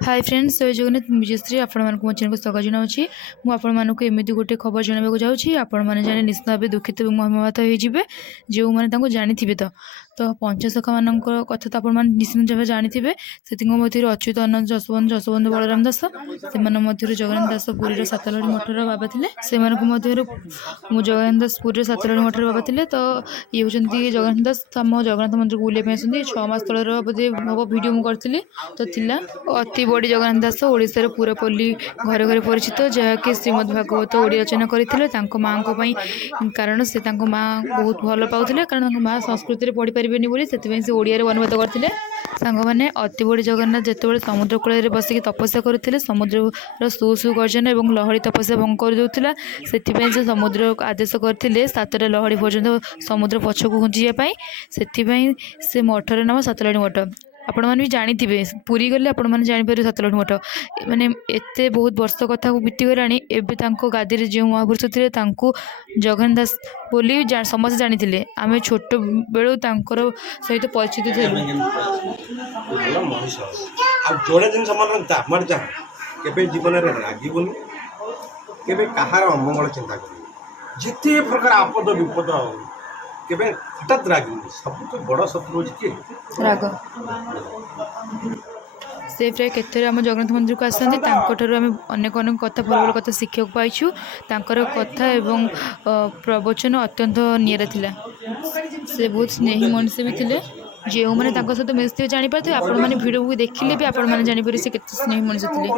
Hi friends, जय जगन्नाथ विजयश्री आपण मानक मो चैनल को स्वागत जनावछि। मु आपण मानक एमिति गोटे खबर जणाबे को जाउछि। आपण माने जाने निश्चित भाबे दुखित एवं मर्माहत होई जिवे जो माने तांको जानिथिबे। तो पंचसखा मानक कथा तो आपण माने निश्चित भाबे जानिथिबे। सेतिंग मध्यरे अच्युत अनंत जसवंत बलराम दास, सेमान मध्यरे जगन्नाथ दास पुरीर सातलड़ी मठर बाबा थिले। सेमानक मध्यरे जगन्नाथ दास पुरीर सातलड़ी मठर बाबा थिले। तो ये होचंती जगन्नाथ दास तम जगन्नाथ मंदिर बुले पे आसंती 6 मास तळर बोधे हबो वीडियो मु करथिली। तो थिला अति बड़ी जगन्नाथ दास ओडिशार पूरापल्ली घरे घरे परिचित, जहाँकि श्रीमद् भागवत ओडिया रचना करथिले तांको मां को पई। कारण से तांको मां बहुत भल पाउथिले, कारण तांको मां संस्कृत रे पढ़ी परिबेनी बोली सेति से ओडिया रे अनुवाद करथिले। सांग माने अति बड़ी जगन्नाथ जेतेबेले समुद्र कूल बसिक तपस्या करथिले, समुद्र सु सु गर्जन एवं लहड़ी तपस्या भंग कर देउथिला। सेति से समुद्र आदेश करथिले 7टा लहड़ी पर्यंत समुद्र पछकु घुंचिया पई। सेति से मठर नाम सातलड़ी मठ। आपण मैंने भी जानी थे, पुरी गले आपण मैंने जापर सातलड़ी मठ माने एते बहुत वर्ष कथा बीती गलानी। एवं गादी जो महापुरुष थे जगन्नाथ दास बोली समस्त जानी थे। आम छोट बेलू सहित परिचित थे। जीवन में रागुनि के कहार अमंगल चिंता कर जिते प्रकार आपद विपद केबे हठात रागुनि। सब तो बड़ शत्रु किए राग। से प्राय केतरे आम जगन्नाथ मंदिर को आसती, आम अनेक अनेक कथा भल भल कथा शिक्षा पाइछु। तांकर कथा एवं प्रवचन अत्यंत निरा थिला। से बहुत स्नेही मनुष्य भी थिले। जो मैंने सहित मिलते जापारे आपण मैंने भिडियो को देखिले भी आपण मैंने जापर से केते स्नेही मनुष्य थे।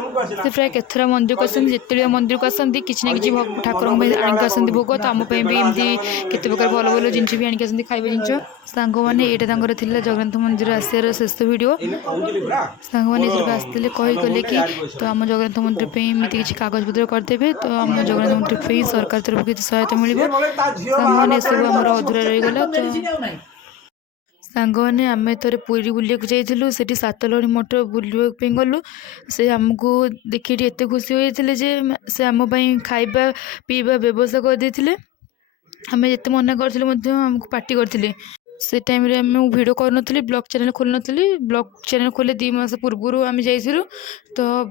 से प्राय केतरा मंदिर को आसती, जिते मंदिर को आसती किसी ना कि ठाकुर आणिक आसती भोग। तो आमपाई भी एमती केते प्रकार भल भल जिनस भी आणिक आसती खाଇବା जिनस। सांग मैंने यहाँ थिला जगन्नाथ मंदिर आसार शेष वीडियो। सांग मैंने आसते कहीगले कि तो आम जगन्नाथ मंदिर पे एमती किसी कागज पत्र करदे, तो आम जगन्नाथ मंदिर पे सरकार तरफ किसी सहायता मिल। सांग मैंने सब आम अधूरा रहीगला। तो सांग मैंने आम थे पुरी बुलिया जाइलु, से सातलड़ी मठ बुलवाई गलु। से आमको देखिए एत खुशी होते से आम खाଇବା पीवा व्यवस्था करदे। आम जिते मना करमको पार्टी करते। से टाइम रे आम भिडियो कर ब्लॉग चैनल खोल नी। ब्लॉग चैनल खोले 2 मास पूर्व आम जाइलु। तो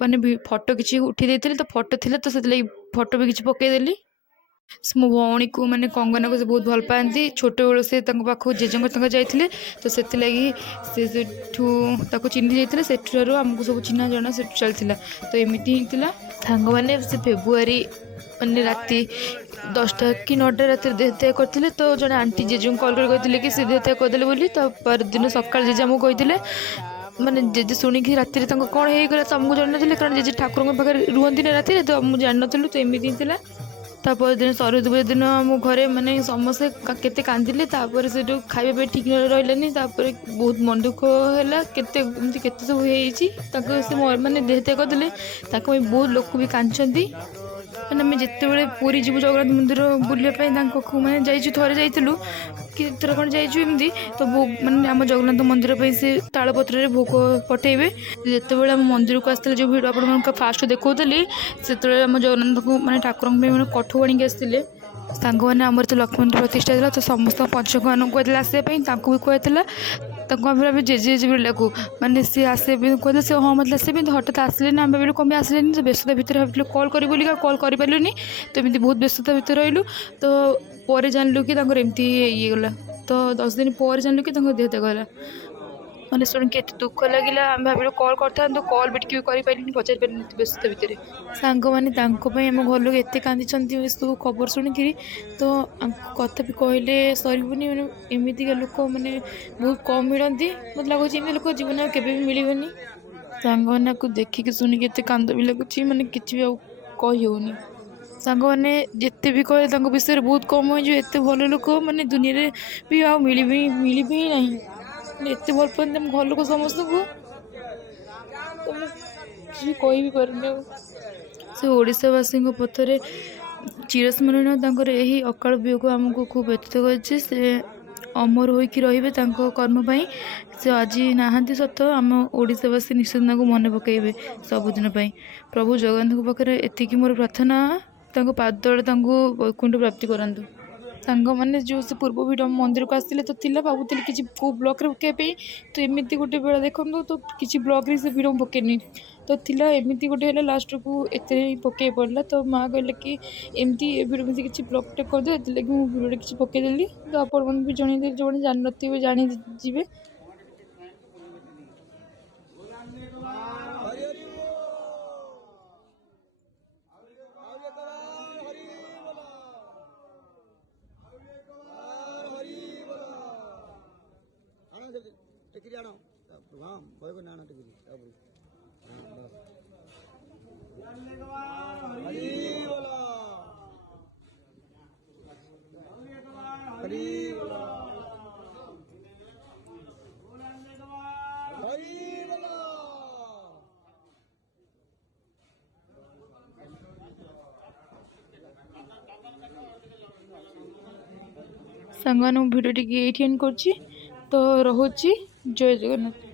माने फोटो किसी उठी तो फोटो थी, तो से फोटो भी किसी पकईदेली। मो भौणी को माने कंगना को से बहुत भल पाती। छोट बेलू से पाख जेजेंग जाते, तो से चिन्ह जाते से आमको सब चिन्ह जना से चलता। तो एमती ही सांग मैंने से फेब्रुआरी माने राति 10टा कि 9टा रात देह त्याग करते। तो जड़े आंटी जेजे कल कर कि देह त्याग करदे बोली। तो परदिन सकाल जेजे आमको कहते माने जेजे शुणिकी राति कौन होगा तो आमको जान ना, कारण जेजे ठाकुर पाखे रुहती ना राति, तो आमको जान नु। तो एमती ही तापर दिन सरस्वती दिन आम घरे माने समस्ते केते कांदिले। तापर से खाଇବା पे ठीक रही। तापर बहुत मन दुख है केते सब होती से माने देह त्याग करदे। बहुत लोक भी कांदी। मैंने आम जिते बड़े पुरी जीव जगन्नाथ मंदिर बुलापी मैंने जाइए थे जाइलु कि थर कौन जाइए। तो भोग मैंने आम जगन्नाथ मंदिर पे से तालपत्र भोग पठेबे। जिते बड़े आम मंदिर को आसते जो भिडियो आप फास्ट देखुली, से आम जगन्नाथ को मैंने ठाकुर मैंने कठु आनिक आसते। सांग मैंने आमर तो लक्ष्मण प्रतिष्ठा था, तो समस्त पंचक मानक कहते आसपाई भी कहला। आम जेजे बिल्ला को मैंने सी आसे कहते से हाँ मतलब आसे भी हठात आसले ना। आम भाविलु कम आसले, तो व्यस्तता भितर भाविलु कल करी कल कर पार्लुनि। तो एमती बहुत व्यस्तता भितर रही। तो पर जानलु कि एमती ये गला। तो 10 दिन पर जानलु कि देह त्याग गला। मैंने शुण के दुख लगे। आम भाविलु कल करता, तो कल भी टिके कर पारे पचार पारे व्यस्तता भितर। सांग मैंने आम घर लोग एत कांदी सब खबर शुणिकी। तो कथा भी कहले सरबनी। मैंने एमतीका लोक मैंने बहुत कम मिलती। मत लगुच लोक जीवन में केवे भी मिलनी। सांग मैंने देखिकी शुणिकी एत कांद भी लगुच, मैंने किसी भी कहीहनी। सांग मैंने जिते भी कहे विषय बहुत कम हो। एत भल लोक मैंने दुनिया भी आ मिल भी ना। एत भल पाते घर लोक समस्त को, तो मुझे कही भी पारे। से ओडिशावासी पथरे चिरस्मरणीय यही अकाल वियोग आमको खूब व्यतीत कर अमर होइकी रहिबे कर्म पाई। से आज नहांती सत, आम ओडिशावासी निश्चित मन पकईबे सबुदिन पाई। प्रभु जगन्नाथ पाखे एतिकी मोर प्रार्थना, पाद तले वैकुंठ प्राप्ति करंतु। ସାଙ୍ଗମାନେ ଯେଉଁ ସେ ପୂର୍ବ ଭିଡ଼ ମନ୍ଦିରକୁ ଆସିଥିଲେ ତ ଥିଲା ଭାବୁଥିଲି କିଛି କେଉଁ ବ୍ଲକ୍ରେ ପକାଇବା ପାଇଁ ତ ଏମିତି ଗୋଟେ ବେଳ ଦେଖନ୍ତୁ ତ କିଛି ବ୍ଲକ୍ରେ ସେ ଭିଡ଼ ପକେଇନି ତ ଥିଲା ଏମିତି ଗୋଟେ ହେଲା ଲାଷ୍ଟକୁ ଏଥିରେ ହିଁ ପକାଇ ପଡ଼ିଲା ତ ମାଆ କହିଲେ କି ଏମିତି ଏ ଭିଡ଼ ଏମିତି କିଛି ବ୍ଲକ୍ଟେ କରିଦିଅ ସେଥିଲାଗି ମୁଁ ଭିଡ଼ିଓଟା କିଛି ପକାଇଦେଲି ତ ଆପଣମାନେ ବି ଜଣେଇଦେଲି ଯେଉଁମାନେ ଜାଣିନଥିବେ ଜାଣିଯିବେ। टिकरी आनो हाँ भय को नाना टिकरी तापर हरि बोला हरि बोला हरि बोला ସାଙ୍ଗମାନଙ୍କୁ ଭିଡ଼ିଓ ଟିକେ ଏଇଠି ଏଣ୍ଡ କରୁଛି ତ ରହୁଛି ଜୟ ଜଗନ୍ନାଥ।